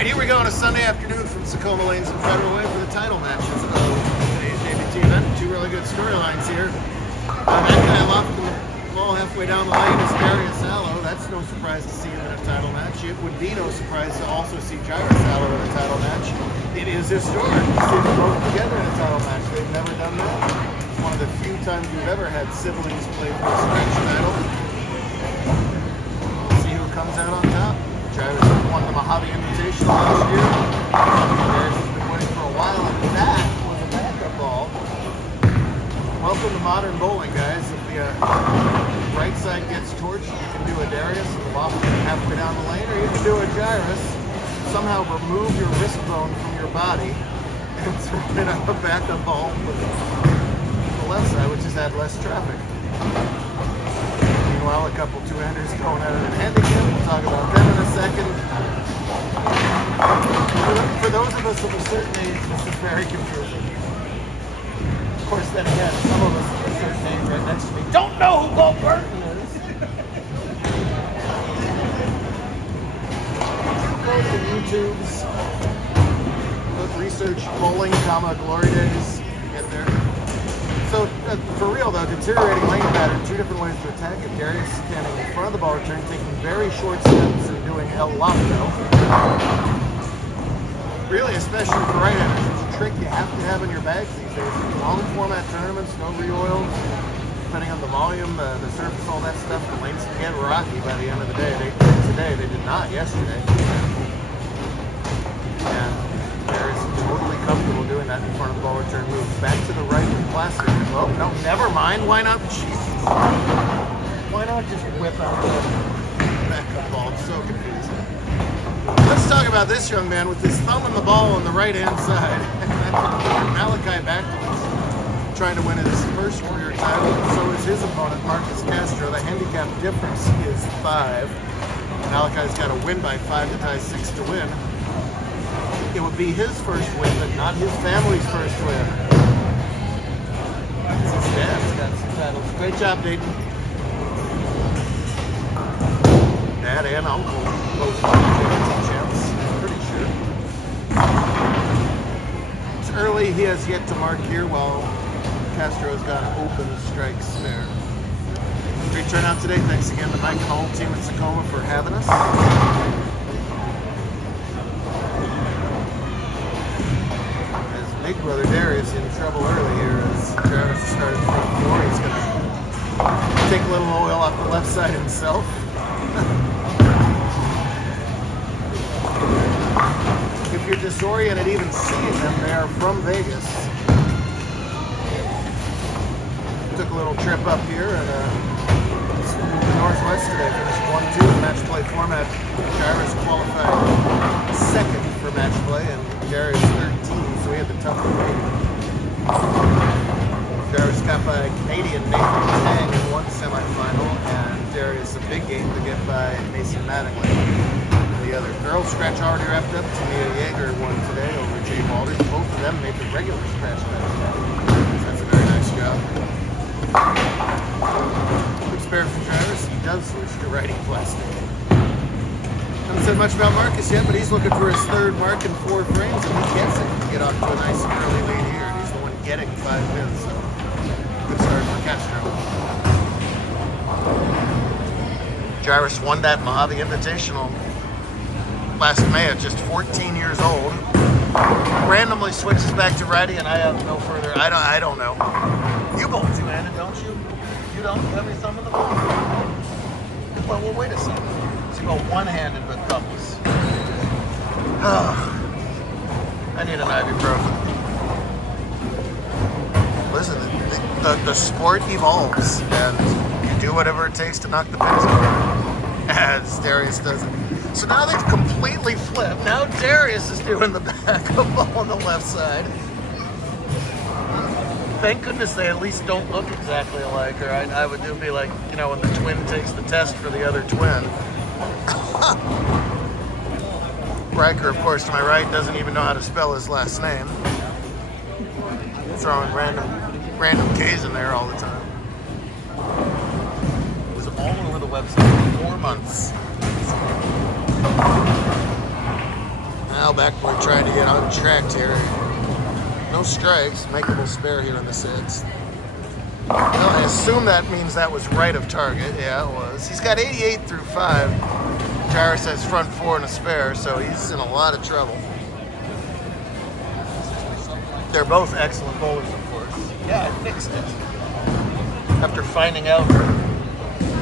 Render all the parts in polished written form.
right, here we go on a Sunday afternoon from Secoma Lanes and Federal Way for the title matches of today's JBT event. Two really good storylines here. That guy lofted the ball halfway down the lane is Darius Allo. That's no surprise to see him in a title match. It would be no surprise to also see Darius Allo in a title match. It is historic to see them both together in a title match. They've never done that. It's one of the few times we've ever had siblings play for a scratch title. We'll see who comes out on top. Darius won the Mojave Invitational last year. Darius has been winning for a while, and that was a backup ball. Welcome to modern bowling, guys. If the right side gets torched, you can do a Darius and loft it halfway down the lane, or you can do a gyrus. Somehow remove your wrist bone from your body and throw it on a backup ball with the left side, which has had less traffic. Meanwhile, a couple two-handers going out of the handicap. We'll talk about them in a second. For those of us of a certain age, this is very confusing. Of course, then again, some of us of a certain age right next to me don't know who Bo Burton is. Go to the YouTubes. Look, research bowling, glory days. Get there. So, for real though, deteriorating lane pattern, two different ways to attack it. Darius standing in front of the ball return, taking very short steps and doing El Lofto. Really, especially for right-handers, it's a trick you have to have in your bags these days. Long format tournaments, no re-oils, depending on the volume, the surface, all that stuff, the lanes can get rocky by the end of the day. Today, they did not yesterday. And Darius is totally comfortable doing that in front of the ball return. Moves back to the right with plastic. Oh, no, never mind. Why not? Jesus. Why not just whip out the backup ball? It's so confusing. Let's talk about this young man with his thumb on the ball on the right-hand side. Malachi Backwards, trying to win his first career title. So is his opponent, Marcus Castro. The handicap difference is 5. Malachi's got to win by 5 to tie 6 to win. It would be his first win, but not his family's first win. His dad's got some titles. Great job, Dayton. Dad and uncle both JBT champs, pretty sure. It's early, he has yet to mark here, while Castro's got open strikes there. Great turnout today. Thanks again to Mike and the whole team at Secoma for having us. Big brother Darius in trouble early here as Travis started front four. He's going to take a little oil off the left side himself. If you're disoriented even seeing them, they are from Vegas. Took a little trip up here and the Northwest today. Finished 1-2 in match play format. Darius qualified second for match play and Darius 13. So we had the tough one. Darius got by Canadian Nathan Tang in one semifinal, and Darius a big game to get by Mason Mattingly. The other girls scratch already wrapped up. Tamia Yeager won today over Jay Balders. Both of them made the regular scratch match. So that's a very nice job. Quick spare from Darius. He does switch to righty plastic. Haven't said much about Marcus yet, but he's looking for his third mark in 4 frames, and he gets it to get off to a nice early lead here. And he's the one getting 5 wins, so good start for Castro. Darius won that Mojave Invitational last May at just 14 years old. Randomly switches back to righty, and I have no further. I don't know. You bowl two-handed, don't you? You don't have your thumb in the ball. Well, wait a second. So you go one-handed with thumbs. I need an ibuprofen. Listen, the sport evolves, and you do whatever it takes to knock the pins over, as Darius does it. So now they've completely flipped. Now Darius is doing the backup ball on the left side. Thank goodness they at least don't look exactly alike, or I would do be like, you know, when the twin takes the test for the other twin. Riker, of course, to my right, doesn't even know how to spell his last name. Throwing random K's in there all the time. It was all over the website for 4 months. Al Backboard trying to get untracked here. No strikes, makeable spare here in the sixth. Well, I assume that means that was right of target. Yeah, it was. He's got 88 through 5. Jairus has front 4 and a spare, so he's in a lot of trouble. They're both excellent bowlers, of course. Yeah, I fixed it. After finding out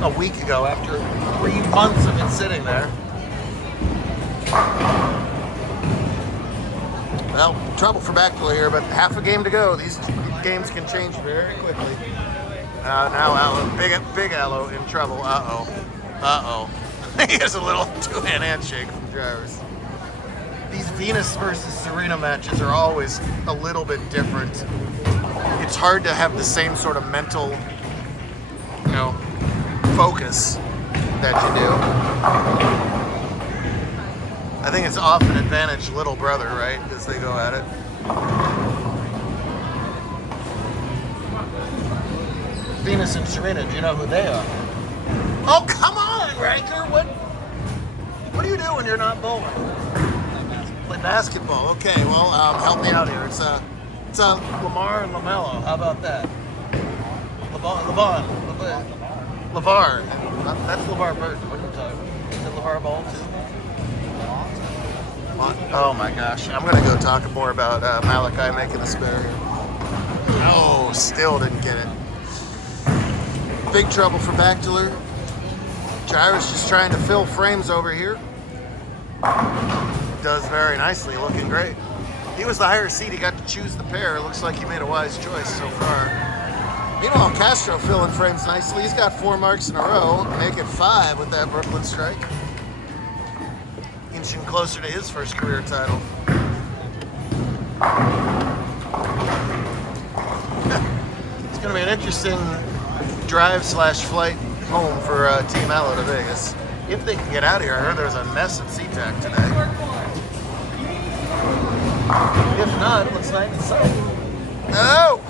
a week ago, after 3 months of it sitting there. Well, trouble for Bachelor here, but half a game to go. These games can change very quickly. Now Aloe, big Aloe in trouble. Uh-oh. He has a little two-hand handshake from Jairus. These Venus versus Serena matches are always a little bit different. It's hard to have the same sort of mental, focus that you do. I think it's often advantage little brother, right, as they go at it. Venus and Serena, do you know who they are? Oh, come on, Riker! What do you do when you're not bowling? Play basketball. Okay, well, help me out here. It's Lamar and LaMelo. How about that? LeVar. That's LeVar Burton. What are you talking about? Is it LeVar Ball too? Oh my gosh. I'm going to go talk more about Malachi making a spare here. No, still didn't get it. Big trouble for Bachelor. Jairus just trying to fill frames over here. Does very nicely, looking great. He was the higher seed. He got to choose the pair. It looks like he made a wise choice so far. Meanwhile, Castro filling frames nicely. He's got 4 marks in a row. Make it 5 with that Brooklyn strike. Inching closer to his first career title. It's going to be an interesting drive/flight home for Team Aloe to Vegas. If they can get out of here, I heard there was a mess at SeaTac today. If not, it looks nice and sunny. No!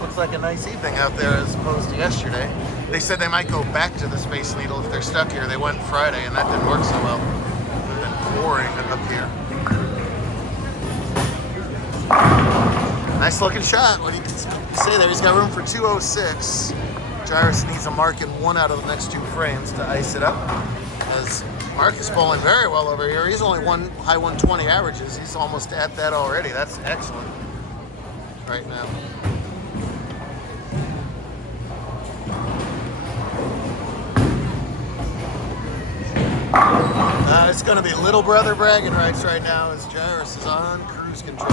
Looks like a nice evening out there as opposed to yesterday. They said they might go back to the Space Needle if they're stuck here. They went Friday and that didn't work so well. It's been pouring up here. Nice looking shot. What do you say there? He's got room for 206. Jairus needs a mark in 1 out of the next 2 frames to ice it up. As Mark is bowling very well over here. He's only high 120 averages. He's almost at that already. That's excellent right now. It's going to be little brother bragging rights right now as Jairus is on cruise control.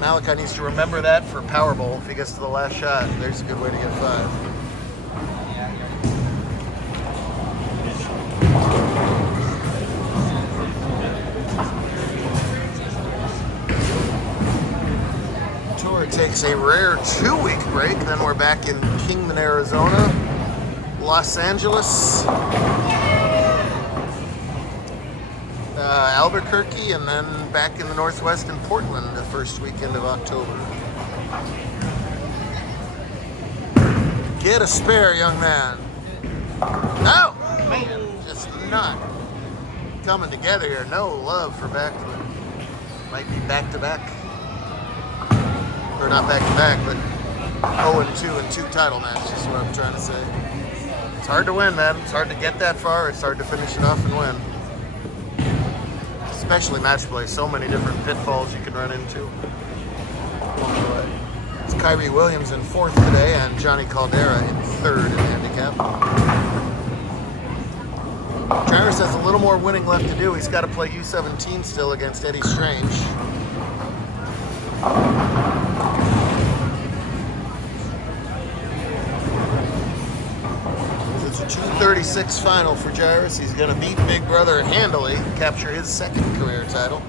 Malachi needs to remember that for Powerball if he gets to the last shot. There's a good way to get 5. Tour takes a rare 2-week break. Then we're back in Kingman, Arizona, Los Angeles, Albuquerque, and then back in the Northwest in Portland the first weekend of October. Get a spare, young man. No! Man, just not coming together here. No love for Bachelor. Might be back-to-back. Or not back-to-back, but 0-2 and 2 title matches is what I'm trying to say. It's hard to win, man. It's hard to get that far. It's hard to finish it off and win. Especially match play. So many different pitfalls you can run into along the way. It's Kyrie Williams in 4th today and Johnny Caldera in 3rd in handicap. Jairus has a little more winning left to do. He's got to play U17 still against Eddie Strange. It's a 236 final for Jairus. He's going to beat Big Brother handily, capture his 2nd career title.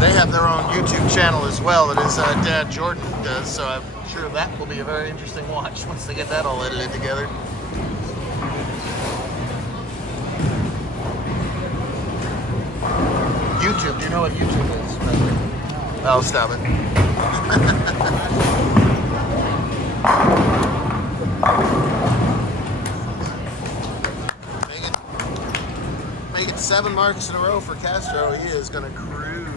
They have their own YouTube channel as well that his dad Jordan does, so I'm sure that will be a very interesting watch once they get that all edited together. YouTube, do you know what YouTube is? Oh, stop it. 7 marks in a row for Castro. He is going to cruise.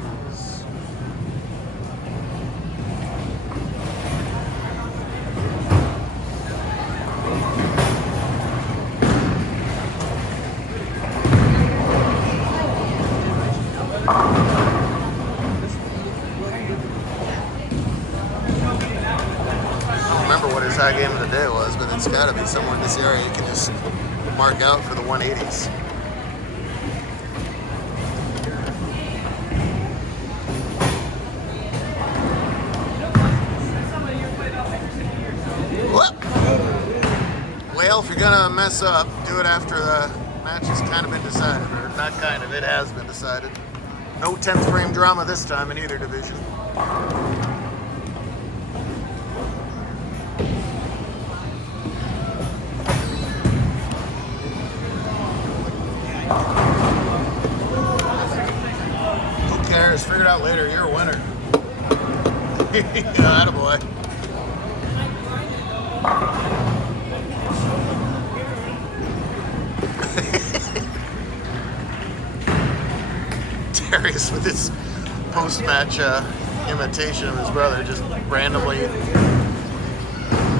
High game of the day was, but it's got to be somewhere in this area you can just mark out for the 180s. Well, if you're gonna mess up, do it after the match has kind of been decided, or not kind of, it has been decided. No 10th frame drama this time in either division. Figure it out later. You're a winner. Attaboy. Darius with his post-match imitation of his brother, just randomly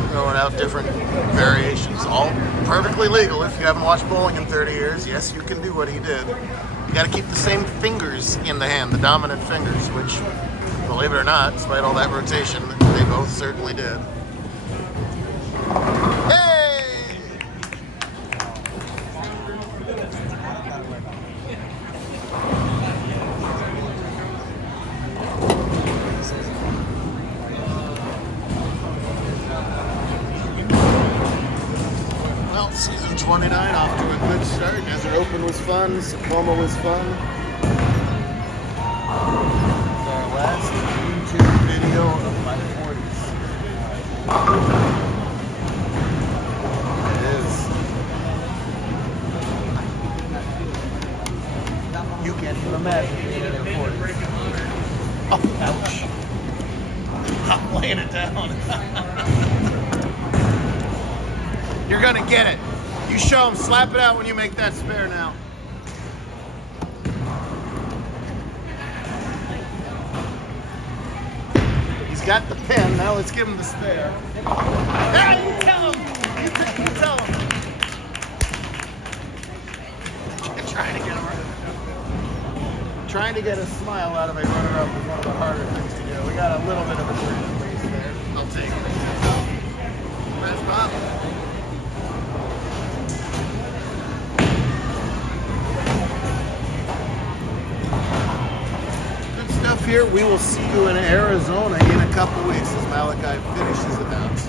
throwing out different variations. All perfectly legal if you haven't watched bowling in 30 years. Yes, you can do what he did. You got to keep the same fingers in the hand, the dominant fingers, which, believe it or not, despite all that rotation, they both certainly did. Hey! Well, season 29 off to a good start. Desert Open was fun. Secoma was fun. It's our last YouTube video of my 40s. It is. You can't even imagine being in your 40s. Oh, ouch. I'm laying it down. You're gonna get it. You show him, slap it out when you make that spare now. He's got the pin, now let's give him the spare. Ah, you tell him! You tell him! Trying to get a smile out of a runner-up is one of the harder things to do. We got a little bit of a turn waste there. I'll take it. Where's Bob? Here. We will see you in Arizona in a couple weeks as Malachi finishes it out.